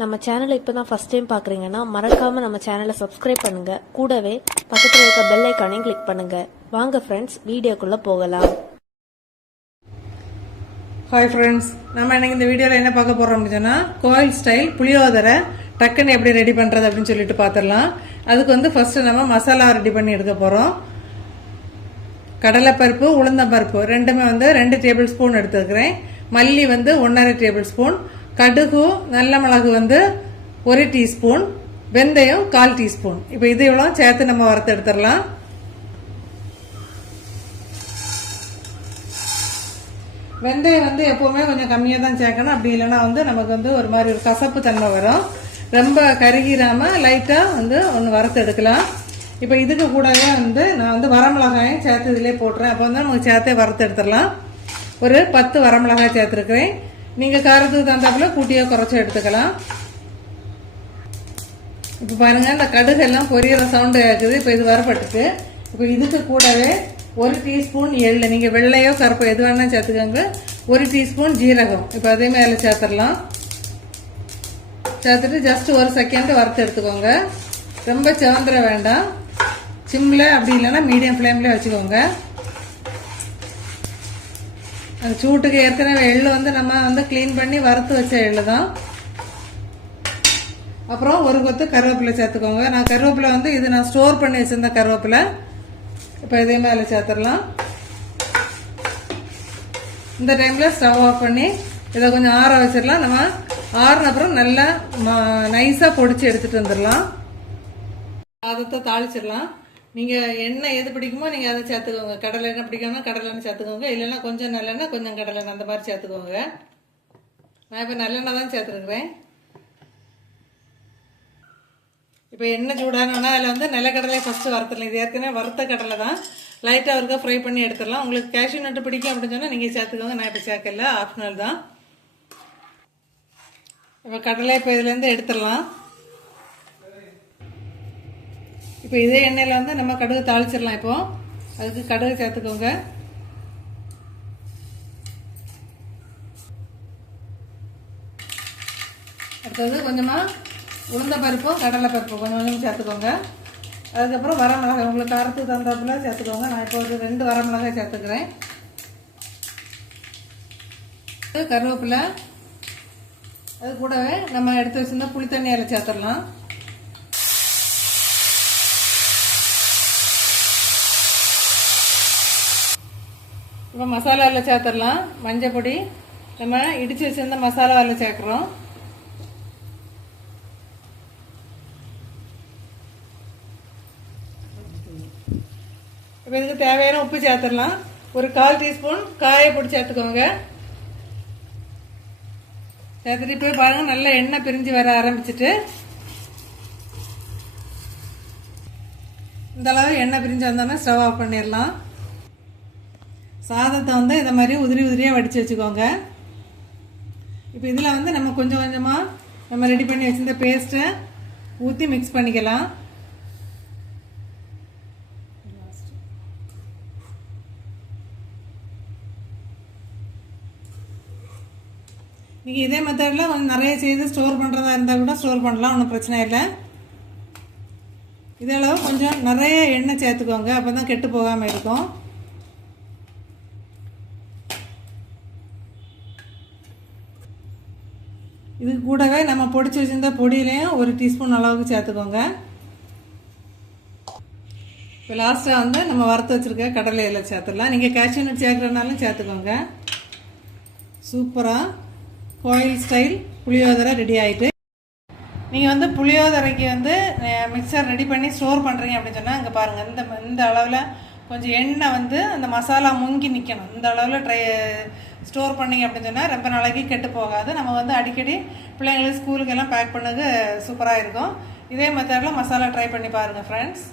நம்ம சேனலை இப்போ தான் ஃபர்ஸ்ட் டைம் பார்க்குறீங்கன்னா மறக்காமல் நம்ம சேனலை சப்ஸ்கிரைப் பண்ணுங்கள். கூடவே பக்கத்தில் இருக்க பெல் ஐக்கானையும் கிளிக் பண்ணுங்கள். வாங்க ஃப்ரெண்ட்ஸ், வீடியோக்குள்ளே போகலாம். ஹாய் ஃப்ரெண்ட்ஸ், நம்ம எனக்கு இந்த வீடியோவில் என்ன பார்க்க போகிறோம் அப்படின்னா, கோயில் ஸ்டைல் புளியோதரை டக்குன்னு எப்படி ரெடி பண்ணுறது அப்படின்னு சொல்லிட்டு பார்த்துடலாம். அதுக்கு வந்து ஃபர்ஸ்ட் நம்ம மசாலா ரெடி பண்ணி எடுக்க போகிறோம். கடலைப்பருப்பு, உளுந்தம்பருப்பு ரெண்டுமே வந்து 2 டேபிள் ஸ்பூன் எடுத்துக்கிறேன். மல்லி வந்து 1½ டேபிள் ஸ்பூன், கடுகு, நல்ல மிளகு வந்து 1 டீஸ்பூன், வெந்தயம் 1/4 டீஸ்பூன். இப்போ இது இவ்வளோ சேர்த்து நம்ம வறுத்து எடுத்துடலாம். வெந்தயம் வந்து எப்பவுமே கொஞ்சம் கம்மியாக தான் சேர்க்கணும். அப்படி இல்லைன்னா வந்து நமக்கு வந்து ஒரு மாதிரி ஒரு கசப்பு தன்மை வரும். ரொம்ப கருகிராம லைட்டாக வந்து ஒன்று வறுத்து எடுக்கலாம். இப்போ இதுக்கு கூடவே வந்து நான் வந்து வரமிளகாயும் சேர்த்து இதிலே போட்டுறேன். அப்போ வந்து நமக்கு சேர்த்தே வறுத்து எடுத்துடலாம். ஒரு 10 வரமிளகாய் சேர்த்துருக்கிறேன். நீங்கள் காரத்துக்கு தகுந்தாப்புல கூட்டியோ குறைச்சோ எடுத்துக்கலாம். இப்போ பாருங்கள், இந்த கடுகு எல்லாம் பொரியிற சவுண்டு கேட்குது. இப்போ இது வரப்பட்டுட்டு இப்போ இதுக்கு கூடவே 1 டீஸ்பூன் எள்ளு, நீங்கள் வெள்ளையோ கருப்போ எது வேணாலும் சேர்த்துக்கோங்க. 1 டீஸ்பூன் ஜீரகம் இப்போ அதே மேலே சேர்த்துடலாம். சேர்த்துட்டு ஜஸ்ட் 1 செகண்ட் வறுத்து எடுத்துக்கோங்க. ரொம்ப சிவந்திர வேண்டாம், சிம்மில் அப்படி இல்லைன்னா மீடியம் ஃப்ளேம்லேயே வச்சுக்கோங்க. அந்த சூட்டுக்கு ஏற்கனவே எள்ளு வந்து நம்ம வந்து க்ளீன் பண்ணி வறுத்து வச்ச எள்ளு தான். அப்புறம் ஒரு கொத்து கருவேப்பிலை சேர்த்துக்கோங்க. நான் கருவேப்பிலை வந்து இது நான் ஸ்டோர் பண்ணி வச்சிருந்த கருவேப்பிலை. இப்போ இதே மேலே சேர்த்துடலாம். இந்த டைமில் ஸ்டவ் ஆஃப் பண்ணி இதை கொஞ்சம் ஆற வச்சிடலாம். நம்ம ஆறின அப்புறம் நல்லா நைஸாக பொடிச்சு எடுத்துகிட்டு வந்துடலாம். சாதத்தை தாளிச்சிடலாம். நீங்கள் எண்ணெய் எது பிடிக்குமோ நீங்கள் அதை சேர்த்துக்கோங்க. கடலை எண்ணெய் பிடிக்கணும்னா கடலை எண்ணெய் சேர்த்துக்கோங்க. இல்லைன்னா கொஞ்சம் நல்லெண்ணெய் கொஞ்சம் கடலை எண்ணெய் அந்த மாதிரி சேர்த்துக்கோங்க. நான் இப்போ நல்லெண்ணெய் தான் சேர்த்துருக்குறேன். இப்போ எண்ணெய் சூடானோன்னா அதில் வந்து நிலக்கடலையை ஃபஸ்ட்டு வறுத்துடலாம். இது ஏற்கனவே வறுத்த கடலை தான், லைட்டாக ஒருக்கா ஃப்ரை பண்ணி எடுத்துடலாம். உங்களுக்கு கேஷ்யூ நட்டு பிடிக்கும் அப்படின்னு சொன்னால் நீங்கள் சேர்த்துக்கோங்க. நான் இப்போ சேர்க்கல, ஆப்ஷனல் தான். இப்போ கடலை இப்போ இதுலேருந்து எடுத்துடலாம். இப்போ இதே எண்ணெயில் வந்து நம்ம கடுகு தாளிச்சிடலாம். இப்போ அதுக்கு கடுகு சேர்த்துக்கோங்க. அடுத்தது கொஞ்சமாக உளுந்த பருப்பும் கடலை பருப்பும் கொஞ்சம் கொஞ்சம் சேர்த்துக்கோங்க. அதுக்கப்புறம் வரமிளகாய் உங்களுக்கு காரத்துக்கு தகுந்தாப்புல சேர்த்துக்கோங்க. நான் இப்போ ஒரு 2 வரமிளகாய் சேர்த்துக்கிறேன். கருவேப்பிலை, அது கூடவே நம்ம எடுத்து வச்சிருந்தா புளி தண்ணியில் சேர்த்துடலாம். இப்போ மசாலாவில் சேர்த்துடலாம். மஞ்சள் பொடி நம்ம இடித்து வச்சிருந்த மசாலாவில் சேர்க்குறோம். இப்போ இதுக்கு தேவையான உப்பு சேர்த்துடலாம். ஒரு 1/4 டீஸ்பூன் காயப்பொடி சேர்த்துக்கோங்க. சேர்த்துட்டு போய் பாருங்கள், நல்லா எண்ணெய் பிரிஞ்சு வர ஆரம்பிச்சிட்டு இந்த அளவு எண்ணெய் பிரிஞ்சு வந்தோன்னா ஸ்டவ் ஆஃப் பண்ணிடலாம். சாதத்தை வந்து இதை மாதிரி உதிரி உதிரியாக வடித்து வச்சுக்கோங்க. இப்போ இதில் வந்து நம்ம கொஞ்சம் கொஞ்சமாக நம்ம ரெடி பண்ணி வச்சுருந்த பேஸ்ட்டை ஊற்றி மிக்ஸ் பண்ணிக்கலாம். நீங்கள் இதே மெத்தடில் கொஞ்சம் நிறைய செய்து ஸ்டோர் பண்ணுறதா இருந்தால் கூட ஸ்டோர் பண்ணலாம், ஒன்றும் பிரச்சனை இல்லை. இதளவு கொஞ்சம் நிறைய எண்ணெய் சேர்த்துக்கோங்க, அப்போ தான் கெட்டு போகாமல் இருக்கும். இது கூடவே நம்ம பொடிச்சு வச்சிருந்த பொடியிலையும் 1 டீஸ்பூன் அளவுக்கு சேர்த்துக்கோங்க. இப்போ லாஸ்ட்டாக வந்து நம்ம வறுத்து வச்சுருக்க கடலையில் சேர்த்துடலாம். நீங்கள் கேஷ்யூ நட் சேர்க்குறதுனாலும் சேர்த்துக்கோங்க. சூப்பராக கோயில் ஸ்டைல் புளியோதரை ரெடி ஆகிட்டு. நீங்கள் வந்து புளியோதரைக்கு வந்து மிக்சர் ரெடி பண்ணி ஸ்டோர் பண்ணுறீங்க அப்படின்னு சொன்னால் இங்கே பாருங்கள், இந்த அளவில் கொஞ்சம் எண்ணெய் வந்து அந்த மசாலா முங்கி நிற்கணும். இந்த அளவில் ஸ்டோர் பண்ணிங்க அப்படின்னு சொன்னால் ரொம்ப நாளைக்கு கெட்டு போகாது. நம்ம வந்து அடிக்கடி பிள்ளைங்களுக்கு ஸ்கூலுக்கெல்லாம் பேக் பண்ணது சூப்பராக இருக்கும். இதே மெத்தடில் மசாலா ட்ரை பண்ணி பாருங்கள் ஃப்ரெண்ட்ஸ்.